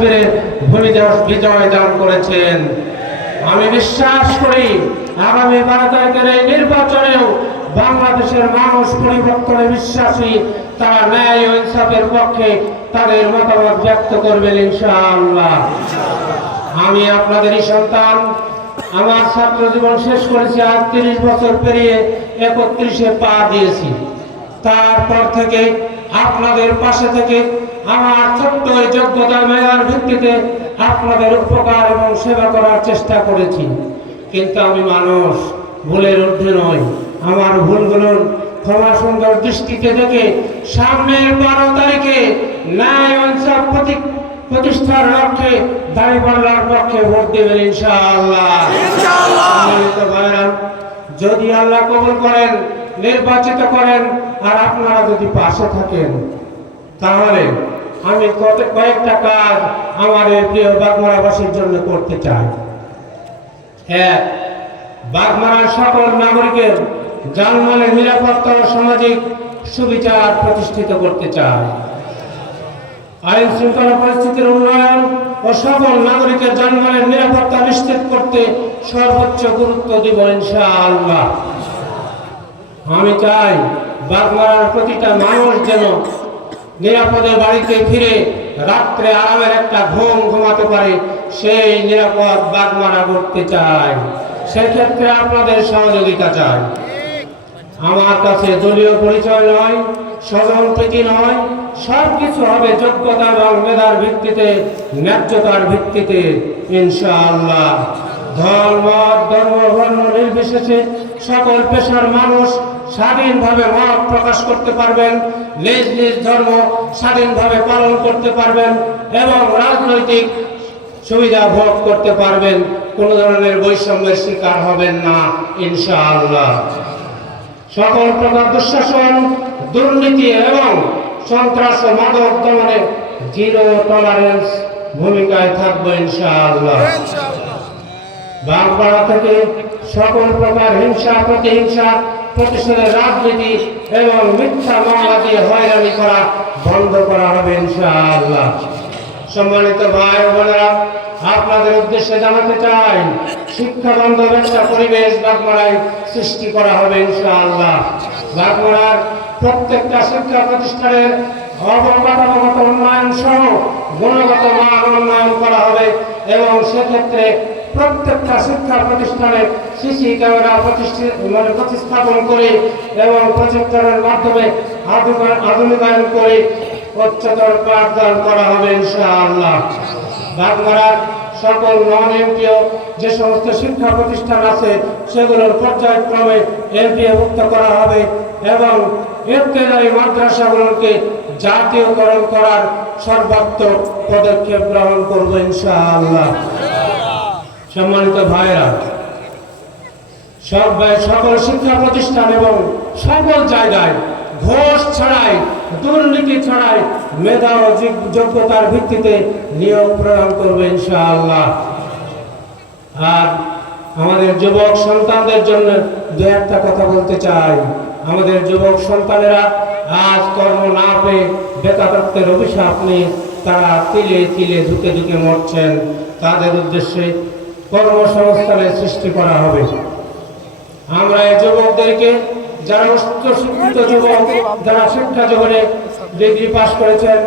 শিবিরে বিজয় দান করেছেন। আমি বিশ্বাস করি আগামী 12 তারিখের এই নির্বাচনেও বাংলাদেশের মানুষ পরিবর্তনে বিশ্বাসী, তারা ন্যায় ও ইনসাফের পক্ষে তাদের মতামত ব্যক্ত করবেন ইনশাআল্লাহ। আমি আপনাদেরই সন্তান। আমার ছাত্র জীবন শেষ করেছি আজ 30 বছর পেরিয়ে 31-এ পা দিয়েছি। তারপর থেকে আপনাদের পাশে থেকে আমার ছোট্ট যোগ্যতা মেধার ভিত্তিতে আপনাদের উপকার এবং সেবা করার চেষ্টা করেছি। কিন্তু আমি মানুষ, ভুলের ঊর্ধ্বে নই। আমার ভুলগুলো ক্ষমা সুন্দর দৃষ্টিতে দেখে সামনের 12 তারিখে ন্যায় ইনসাফ প্রতিষ্ঠার লক্ষ্যে দাঁড়িপাল্লার পক্ষে ভোট দেবেন ইনশাআল্লাহ। যদি আল্লাহ কবুল করেন, নির্বাচিত করেন, আর আপনারা যদি পাশে থাকেন, তাহলে আমি কয়েকটা কাজ আমার এই প্রিয় বাগমারাবাসীর জন্য করতে চাই। এক, বাগমারার সকল নাগরিকের জানমালের নিরাপত্তা ও সামাজিক সুবিচার প্রতিষ্ঠিত করতে চাই। আইন শৃঙ্খলা পরিস্থিতির উন্নয়ন ও সকল নাগরিকের জানমালের নিরাপত্তা নিশ্চিত করতে সর্বোচ্চ গুরুত্ব দিব ইনশাআল্লাহ। আমি চাই বাগমারার প্রতিটা মানুষ যেন নিরাপদে বাড়িতে ফিরে রাত্রে আরামের একটা ঘুম ঘুমাতে পারে, সেই নিরাপদ বাগমারা করতে চাই। সেক্ষেত্রে আপনাদের সহযোগিতা চাই। আমার কাছে দলীয় পরিচয় নয়, স্বজন প্রীতি নয়, সবকিছু হবে যোগ্যতা এবং মেধার ভিত্তিতে, ন্যায্যতার ভিত্তিতে ইনশাআল্লাহ। ধর্ম, বর্ণ নির্বিশেষে সকল পেশার মানুষ স্বাধীনভাবে মত প্রকাশ করতে পারবেন, নিজ নিজ ধর্ম স্বাধীনভাবে পালন করতে পারবেন এবং রাজনৈতিক সুবিধা ভোগ করতে পারবেন। কোনো ধরনের বৈষম্যের শিকার হবেন না ইনশাআল্লাহ। সকল প্রকার দুঃশাসন, দুর্নীতি এবং সন্ত্রাস ও মাদক দমনে জিরো টলারেন্স ভূমিকায় থাকবো ইনশাআল্লাহ। বাগমারা থেকে সকল প্রকার হিংসা, প্রতিহিংসা, প্রতিশোধের রাজনীতি এবং মিথ্যা মামলা দিয়ে হয়রানি করা বন্ধ করা হবে ইনশাআল্লাহ। সম্মানিত ভাই ও বোনেরা, আপনাদের উদ্দেশ্যে জানাতে চাই, শিক্ষা বান্ধব একটা পরিবেশ বাগমারায় সৃষ্টি করা হবে ইনশাআল্লাহ। বাগমারার প্রত্যেকটা শিক্ষা প্রতিষ্ঠানের অবকাঠামোগত উন্নয়ন সহ গুণগত মান উন্নয়ন করা হবে এবং সেক্ষেত্রে প্রত্যেকটা শিক্ষা প্রতিষ্ঠানে সিসি ক্যামেরা প্রতিস্থাপন করে এবং প্রজেক্টরের মাধ্যমে আধুনিকায়ন করে উচ্চতর পাঠদান করা হবে ইনশাআল্লাহ। বাগমারার সকল নন এমপিও যে সমস্ত শিক্ষা প্রতিষ্ঠান আছে সেগুলোর পর্যায়ক্রমে এমপিওভুক্ত করা হবে এবং ইবতেদায়ী মাদ্রাসাগুলোকে জাতীয়করণ করার সর্বাত্মক পদক্ষেপ গ্রহণ করব ইনশাআল্লাহ। সম্মানিত ভাইরা, সকল শিক্ষা প্রতিষ্ঠান এবং সকল জায়গায় ঘোষ ছাড়াই, দুর্নীতি ছাড়াই মেধা ও যোগ্যতার ভিত্তিতে নিয়োগ প্রদান করবে ইনশাআল্লাহ। আর আমাদের যুবক সন্তানদের জন্য দু একটা কথা বলতে চাই। আমাদের যুবক সন্তানেরা আজ কর্ম না পেয়ে বেকারত্বের অভিশাপ নিয়ে তারা তিলে তিলে ধুকে ধুকে মরছেন। তাদের উদ্দেশ্যে কর্মসংস্থানের সৃষ্টি করা হবে। আমরা এই যুবকদেরকে, যারা উচ্চশিক্ষিত যুবক, যারা শিক্ষা জীবনে ডিগ্রি পাশ করেছেন,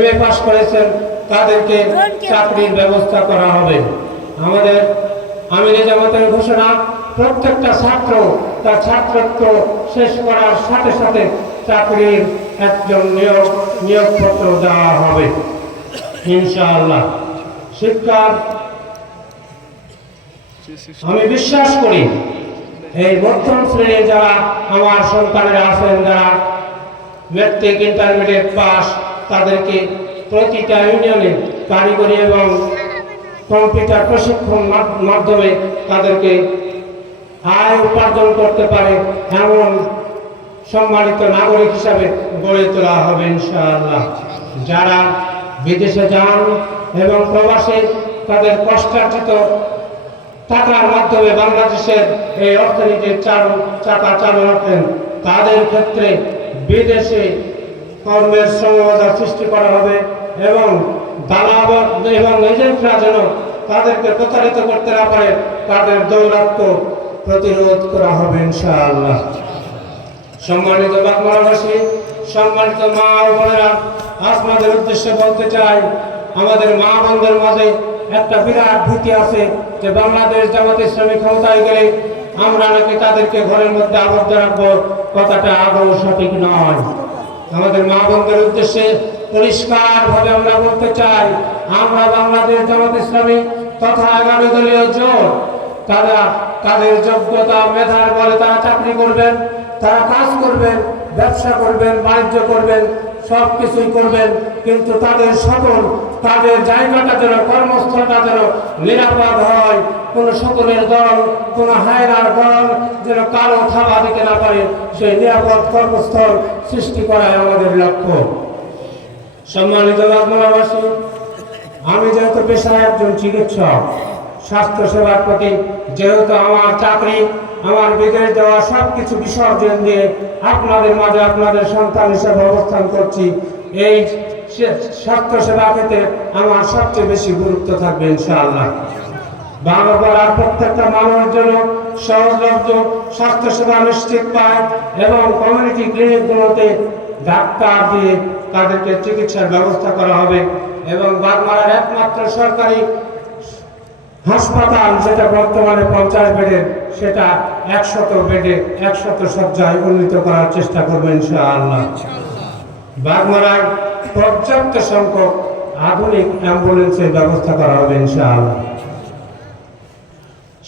MA পাশ করেছেন, তাদেরকে চাকরির ব্যবস্থা করা হবে। আমাদের আমিরে জামাতের ঘোষণা, প্রত্যেকটা ছাত্র তার ছাত্রত্ব শেষ করার সাথে সাথে চাকরির একজন নিয়োগপত্র দেওয়া হবে ইনশাআল্লাহ। শিক্ষা, আমি বিশ্বাস করি এই মধ্যম শ্রেণীর যারা আমার সন্তানেরা আছেন, যারা ম্যাট্রিক ইন্টারমিডিয়েট পাস, তাদেরকে প্রতিটা ইউনিয়নে কারিগরি এবং কম্পিউটার প্রশিক্ষণ মাধ্যমে তাদেরকে আয় উপার্জন করতে পারে এমন সম্মানিত নাগরিক হিসাবে গড়ে তোলা হবে ইনশাআল্লাহ। যারা বিদেশে যান এবং প্রবাসে তাদের কষ্টার্জিত টাকার মাধ্যমে বাংলাদেশের এই অর্থনীতির চাকা চালু রাখেন, তাদের ক্ষেত্রে বিদেশে কর্মের সম্ভাবনা সৃষ্টি করা হবে এবং দালাল এবং এজেন্টরা যেন তাদেরকে প্রতারিত করতে না পারে, তাদের দৌরাত্ম প্রতিরোধ করা হবে ইনশাআল্লাহ। সম্মানিত বাগমারাবাসী, সম্মানিত মা ও বোনেরা, আপনাদের উদ্দেশ্যে বলতে চাই, আমাদের মা বোনদের মাঝে একটা বিরাট ভীতি আছে যে বাংলাদেশ জামাত ইসলামী ক্ষমতায় গেলে আমরা নাকি তাদেরকে ঘরের মধ্যে আবদ্ধ রাখবো। কথাটা আদৌ সঠিক নয়। আমাদের মা বোনদের উদ্দেশ্যে পরিষ্কারভাবে আমরা বলতে চাই, আমরা বাংলাদেশ জামাত ইসলামী তথা 11 দলীয় জোট, তারা তাদের যোগ্যতা মেধার বলে তারা চাকরি করবেন, তারা কাজ করবেন, ব্যবসা করবেন, বাণিজ্য করবেন, সব কিছুই করবেন, কিন্তু তাদের জায়গাটা যেন, কর্মস্থলটা যেন নিরাপদ হয়। কোন সকলের দল, কোন হায়নার দল যেন কালো থাবা দিতে না পারে, সেই নিরাপদ কর্মস্থল সৃষ্টি করাই আমাদের লক্ষ্য। সম্মানিত বাগমারাবাসী, আমি যেহেতু পেশায় একজন চিকিৎসক, স্বাস্থ্য সেবার প্রতি যেহেতু আমার চাকরি, আমার বিদেশ দেওয়া সবকিছু বিসর্জন দিয়ে আপনাদের মাঝে আপনাদের সন্তান হিসেবে অবস্থান করছি, এই স্বাস্থ্য সেবা ক্ষেত্রে আমার সবচেয়ে বেশি গুরুত্ব থাকবে ইনশাআল্লাহ। বাংলার প্রত্যেকটা মানুষের জন্য সহজলভ্য স্বাস্থ্য সেবা নিশ্চিত পায় এবং কমিউনিটি ক্লিনিকগুলোতে ডাক্তার দিয়ে তাদেরকে চিকিৎসার ব্যবস্থা করা হবে এবং বাগমারার একমাত্র সরকারি হাসপাতাল যেটা বর্তমানে 50 বেডের, সেটা 100 বেডে 100 শয্যায় উন্নীত করার চেষ্টা করবো ইনশাআল্লাহ। বাগমারায় পর্যাপ্ত সংখ্যক আধুনিক অ্যাম্বুলেন্সের ব্যবস্থা করা হবে ইনশাআল্লাহ।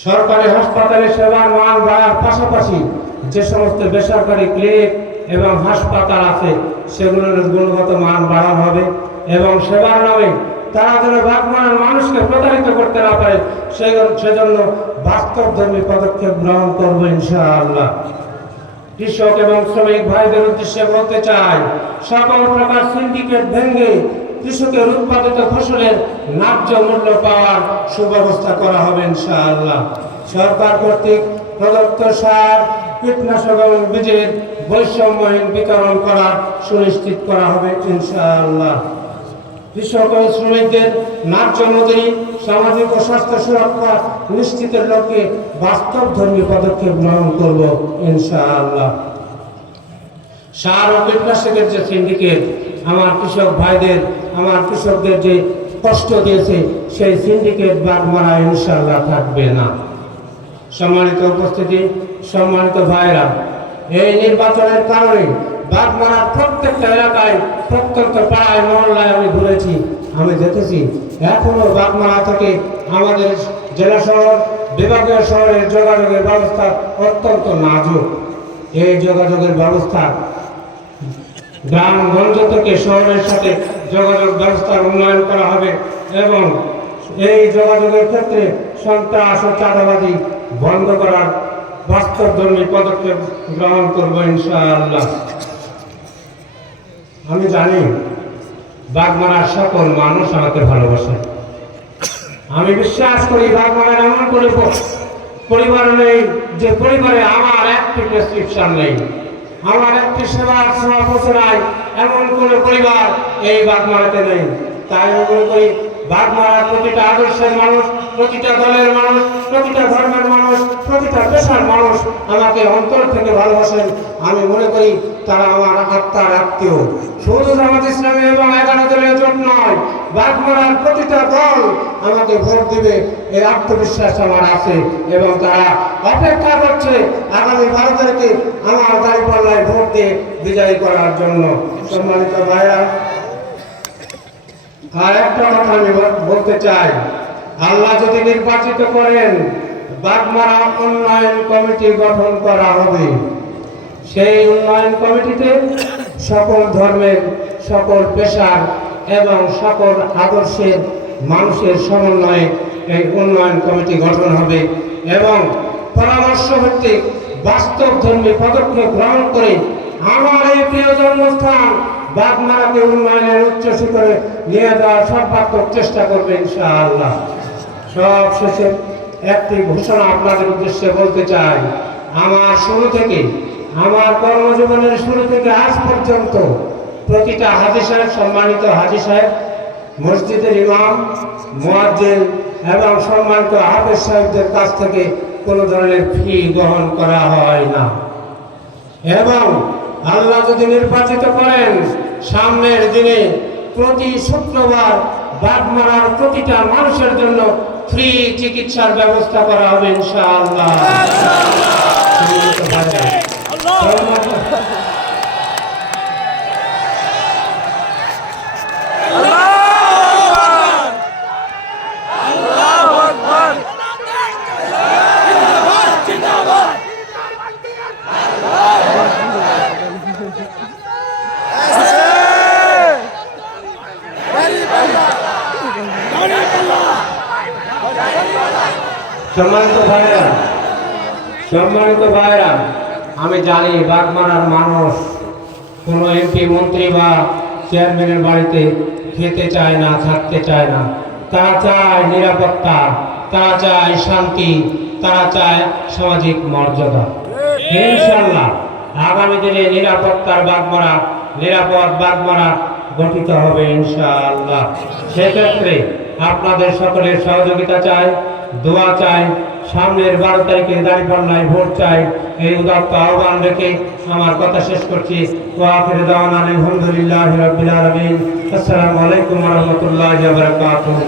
সরকারি হাসপাতালে সেবার মান বাড়ার পাশাপাশি যে সমস্ত বেসরকারি ক্লিনিক এবং হাসপাতাল আছে সেগুলোর গুণগত মান বাড়ানো হবে এবং সেবার নামে তারা যেন বাগমারার মানুষকে প্রতারিত করতে না পারে, সেজন্য বাস্তবধর্মী পদক্ষেপ গ্রহণ করব ইনশাআল্লাহ। কৃষক এবং শ্রমিক ভাইদের উদ্দেশ্যে বলতে চাই, সকল প্রকার সিন্ডিকেট ভেঙে কৃষকের উৎপাদিত ফসলের ন্যায্য মূল্য পাওয়ার সুব্যবস্থা করা হবে ইনশাআল্লাহ। সরকার কর্তৃক প্রদত্ত সার, কীটনাশক এবং বীজের বৈষম্যহীন বিতরণ করা সুনিশ্চিত করা হবে ইনশাআল্লাহ। কৃষক ও শ্রমিকদের ন্যায্য মজুরি, সামাজিক ও স্বাস্থ্য সুরক্ষা নিশ্চিতের লক্ষ্যে বাস্তবধর্মী পদক্ষেপ গ্রহণ করব ইনশাআল্লাহ। সার ও কীটনাশকের যে সিন্ডিকেট আমার কৃষক ভাইদের, আমার কৃষকদের যে কষ্ট দিয়েছে, সেই সিন্ডিকেট বাগমারা ইনশাআল্লাহ থাকবে না। সম্মানিত উপস্থিতি, সম্মানিত ভাইরা, এই নির্বাচনের কারণে বাগমারার প্রত্যেকটা এলাকায়, প্রত্যন্ত পাড়ায় মহল্লায় আমি ঘুরেছি, আমি দেখেছি এখনো বাগমারা থেকে আমাদের জেলা শহর, বিভাগীয় শহরের যোগাযোগের ব্যবস্থা অত্যন্ত নাজুক। এই যোগাযোগের ব্যবস্থা গ্রামগঞ্জ থেকে শহরের সাথে যোগাযোগ ব্যবস্থার উন্নয়ন করা হবে এবং এই যোগাযোগের ক্ষেত্রে সন্ত্রাস ও চাঁদাবাজি বন্ধ করার বাস্তবধর্মী পদক্ষেপ গ্রহণ করব ইনশাআল্লাহ। আমি জানি বাগমারার সকল মানুষ আমাকে ভালোবাসে। আমি বিশ্বাস করি বাগমারার এমন কোনো পরিবার নেই যে পরিবারে আমার একটি প্রেসক্রিপশন নেই, আমার একটি সেবার সভাপতি নাই, এমন কোনো পরিবার এই বাগমারাতে নেই। তাই আমি মনে করি বাগমারার প্রতিটা আদর্শের মানুষ, প্রতিটা দলের মানুষ, প্রতিটা ধর্মের মানুষ, প্রতিটা পেশার মানুষ আমাকে অন্তর থেকে ভালোবাসেন। আমি মনে করি তারা আমার আত্মার আত্মীয়। শুধু জামাত ইসলামী এবং 11 দলীয় জোট নয়, বাগমারার প্রতিটা দল আমাকে ভোট দেবে, এই আত্মবিশ্বাস আমার আছে এবং তারা অপেক্ষা করছে আগামী 12 তারিখে আমার দাঁড়িপাল্লায় ভোট দিয়ে বিজয়ী করার জন্য। সম্মানিত ভাইরা, আর একটা কথা আমি বলতে চাই, আল্লাহ যদি নির্বাচিত করেন, বাগমারা উন্নয়ন কমিটি গঠন করা হবে। সেই উন্নয়ন কমিটিতে সকল ধর্মের, সকল পেশার এবং সকল আদর্শের মানুষের সমন্বয়ে এই উন্নয়ন কমিটি গঠন হবে এবং পরামর্শ ভিত্তিক বাস্তবধর্মী পদক্ষেপ গ্রহণ করে আমার এই প্রিয় জন্মস্থান বাগমারাকে উন্নয়নের উচ্চ শিখরে নিয়ে যাওয়ার সর্বাত্মক চেষ্টা করবে ইনশাআল্লাহ। সব শেষে একটি ঘোষণা আপনাদের উদ্দেশ্যে বলতে চাই, আমার শুরু থেকে, আমার কর্মজীবনের শুরু থেকে আজ পর্যন্ত প্রতিটা হাজী সাহেব, সম্মানিত হাজী সাহেব, মসজিদের ইমাম, মুয়াজ্জিন এবং সম্মানিত হাফেজ সাহেবদের কাছ থেকে কোনো ধরনের ফি গ্রহণ করা হয় না। এবং আল্লাহ যদি নির্বাচিত করেন, সামনের দিনে প্রতি শুক্রবার বাগমারার প্রতিটা মানুষের জন্য ফ্রি চিকিৎসার ব্যবস্থা করা হবে ইনশাআল্লাহ। সম্মানিত ভাইরা, আমি জানি বাগমারার মানুষ কোনো এমপি, মন্ত্রী বা চেয়ারম্যানের বাড়িতে খেতে চায় না, থাকতে চায় না। তারা চায় নিরাপত্তা, তারা চায় শান্তি, তারা চায় সামাজিক মর্যাদা। ইনশাআল্লাহ আগামী দিনে নিরাপত্তার বাগমারা, নিরাপদ বাগমারা গঠিত হবে ইনশাআল্লাহ। সেক্ষেত্রে আপনাদের সকলের সহযোগিতা চাই, দোয়া চাই। সামনের 12 তারিখে দাঁড়িপাল্লায় ভোট চাই। এই উদাত্ত আহ্বান রেখে আমার কথা শেষ করছি। ওয়া আখিরু দাওয়ানা আলহামদুলিল্লাহি রাব্বিল আলামিন। আসসালামু আলাইকুম ওয়া রাহমাতুল্লাহি ওয়া বারাকাতুহু।